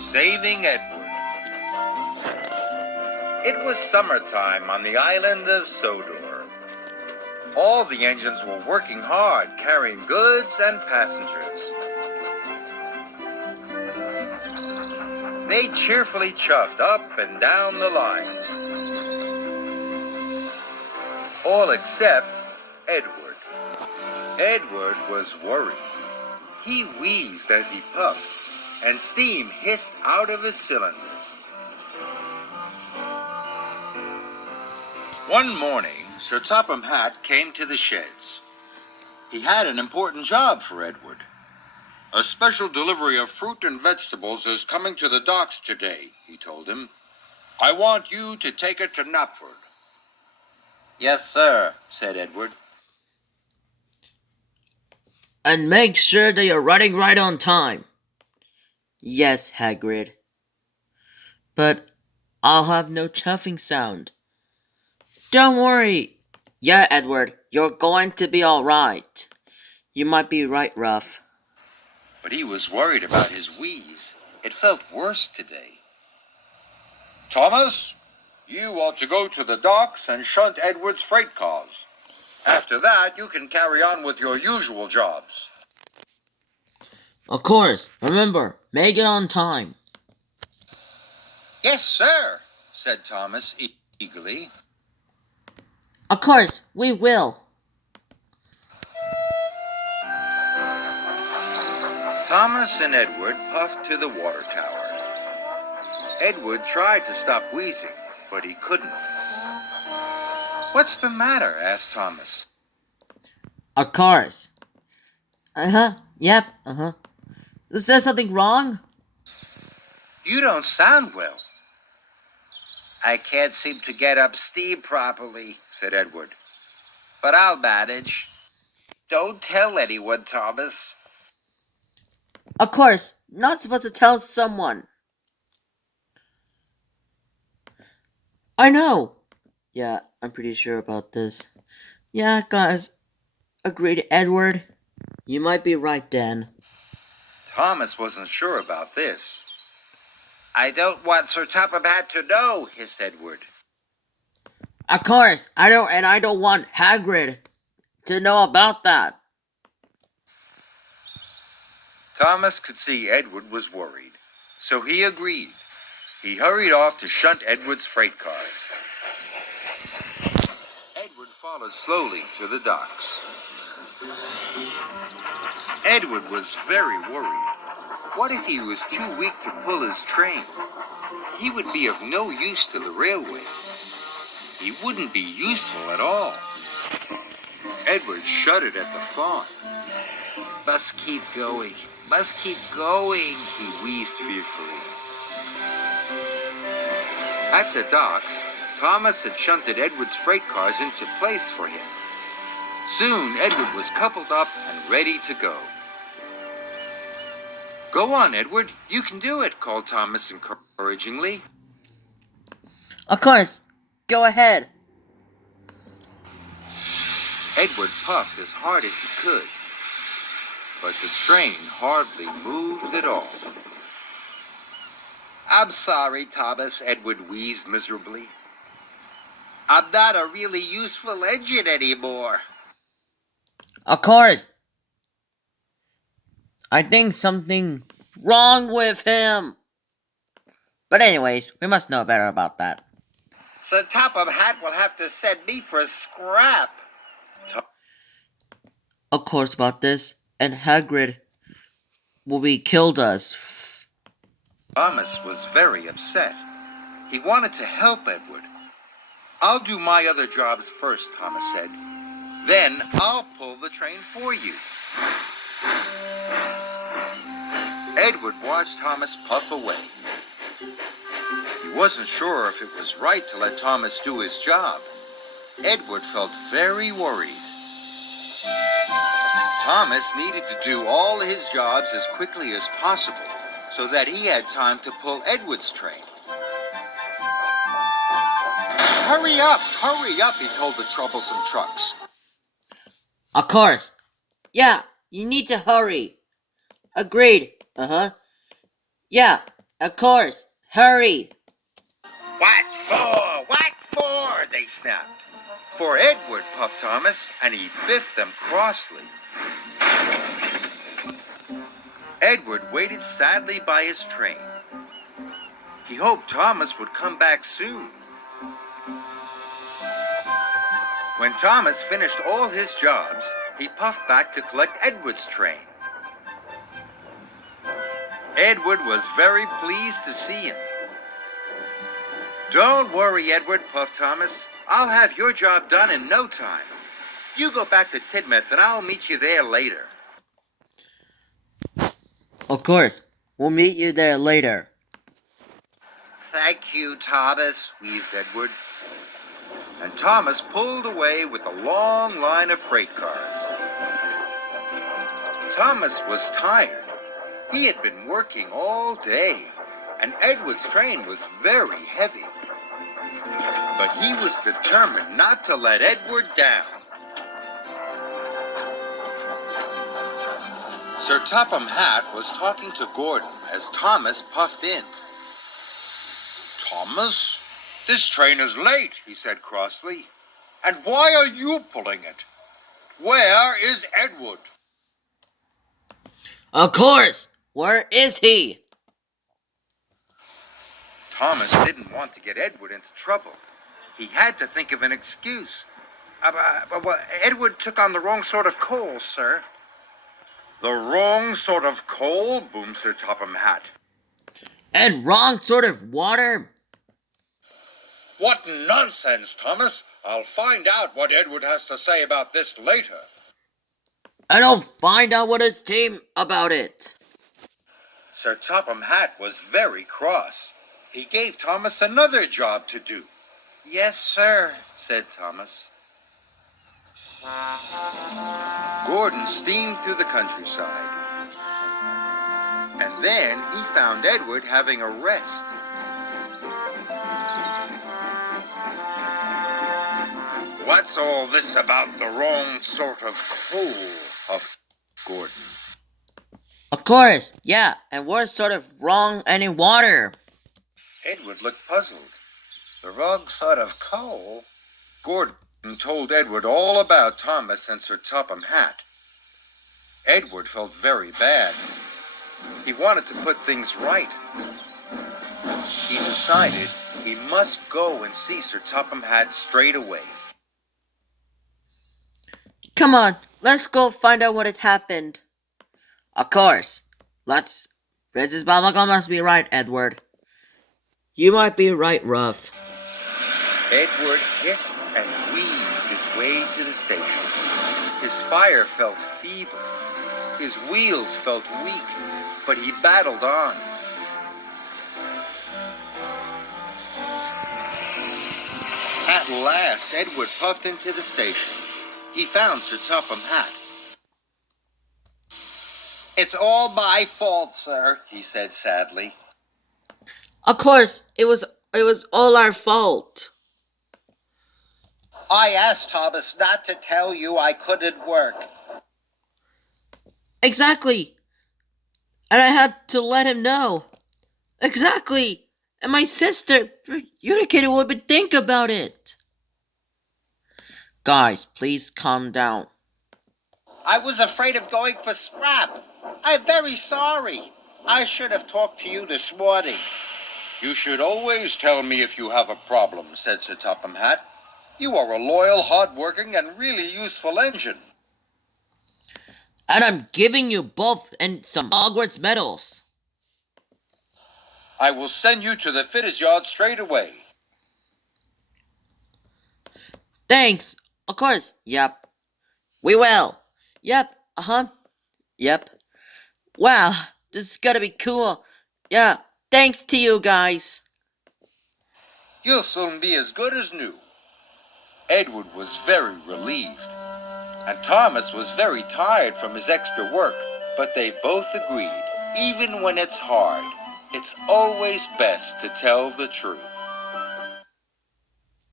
Saving Edward. It was summertime on the island of Sodor. All the engines were working hard, carrying goods and passengers. They cheerfully chuffed up and down the lines. All except Edward. Edward was worried. He wheezed as he puffed, and steam hissed out of his cylinders. One morning, Sir Topham Hatt came to the sheds. He had an important job for Edward. "A special delivery of fruit and vegetables is coming to the docks today," he told him. "I want you to take it to Knapford." "Yes, sir," said Edward. "And make sure that you're running right on time." "Yes, Hagrid. But I'll have no chuffing sound." "Don't worry." "Yeah, Edward, you're going to be all right. You might be right, Ruff." But he was worried about his wheeze. It felt worse today. "Thomas, you ought to go to the docks and shunt Edward's freight cars. After that, you can carry on with your usual jobs." "Of course. Remember, make it on time." "Yes, sir," said Thomas eagerly. "Of course, we will." Thomas and Edward puffed to the water tower. Edward tried to stop wheezing, but he couldn't. "What's the matter?" asked Thomas. "Of course." Yep, Is there something wrong?" "You don't sound well." "I can't seem to get up steam properly," said Edward. "But I'll manage. Don't tell anyone, Thomas." "Of course, not supposed to tell someone." "I know." "Yeah, I'm pretty sure about this." "Yeah, guys," agreed Edward. "You might be right, Dan." Thomas wasn't sure about this. "I don't want Sir Topham Hatt to know," hissed Edward. "Of course, I don't want Hagrid to know about that." Thomas could see Edward was worried, so he agreed. He hurried off to shunt Edward's freight cars. Edward followed slowly to the docks. Edward was very worried. What if he was too weak to pull his train? He would be of no use to the railway. He wouldn't be useful at all. Edward shuddered at the thought. "Must keep going, must keep going," he wheezed fearfully. At the docks, Thomas had shunted Edward's freight cars into place for him. Soon, Edward was coupled up and ready to go. "Go on, Edward, you can do it," called Thomas encouragingly. "Of course, go ahead." Edward puffed as hard as he could, but the train hardly moved at all. "I'm sorry, Thomas," Edward wheezed miserably. "I'm not a really useful engine anymore." "Of course. I think something wrong with him. But anyways, we must know better about that." "Sir Topham Hatt will have to send me for scrap." "Of course about this, and Hagrid will be killed us." Thomas was very upset. He wanted to help Edward. "I'll do my other jobs first," Thomas said. "Then I'll pull the train for you." Edward watched Thomas puff away. He wasn't sure if it was right to let Thomas do his job. Edward felt very worried. Thomas needed to do all his jobs as quickly as possible so that he had time to pull Edward's train. Hurry up, he told the troublesome trucks. "Of course. Yeah, you need to hurry." "Agreed. Yeah, Of course. Hurry. What for? What for? They snapped. For Edward, puffed Thomas, and he biffed them crossly. Edward waited sadly by his train. He hoped Thomas would come back soon. When Thomas finished all his jobs, he puffed back to collect Edward's train. Edward was very pleased to see him. Don't worry, Edward, puffed Thomas. I'll have your job done in no time. You go back to Tidmouth and I'll meet you there later. Of course. We'll meet you there later. Thank you, Thomas, wheezed Edward. And Thomas pulled away with a long line of freight cars. Thomas was tired. He had been working all day, and Edward's train was very heavy. But he was determined not to let Edward down. Sir Topham Hatt was talking to Gordon as Thomas puffed in. Thomas, this train is late, he said crossly. And why are you pulling it? Where is Edward? Of course. Where is he? Thomas didn't want to get Edward into trouble. He had to think of an excuse. Edward took on the wrong sort of coal, sir. The wrong sort of coal? Boomed Sir Topham Hatt. And wrong sort of water? What nonsense, Thomas! I'll find out what Edward has to say about this later. And I'll find out what his team about it. Sir Topham Hatt was very cross. He gave Thomas another job to do. Yes, sir, said Thomas. Gordon steamed through the countryside. And then he found Edward having a rest. What's all this about the wrong sort of coal? Huffed Gordon. Of course, yeah, and we're sort of wrong any water. Edward looked puzzled. The wrong sort of coal? Gordon told Edward all about Thomas and Sir Topham Hatt. Edward felt very bad. He wanted to put things right. He decided he must go and see Sir Topham Hatt straight away. Come on, let's go find out what had happened. Of course. Let's. Princess Bubblegum must be right, Edward. You might be right, Ruff. Edward hissed and wheezed his way to the station. His fire felt feeble. His wheels felt weak, but he battled on. At last, Edward puffed into the station. He found Sir Topham Hatt. It's all my fault, sir, he said sadly. Of course, it was all our fault. I asked Thomas not to tell you I couldn't work. Exactly. And I had to let him know. Exactly. And my sister, Utica, would think about it. Guys, please calm down. I was afraid of going for scrap. I'm very sorry. I should have talked to you this morning. You should always tell me if you have a problem, said Sir Topham Hatt. You are a loyal, hard-working, and really useful engine. And I'm giving you both and some Hogwarts medals. I will send you to the fitters' yard straight away. Thanks. Of course. Yep. We will. Yep. Uh-huh. Yep. Wow. This is gonna be cool. Yeah. Thanks to you guys. You'll soon be as good as new. Edward was very relieved. And Thomas was very tired from his extra work. But they both agreed, even when it's hard, it's always best to tell the truth.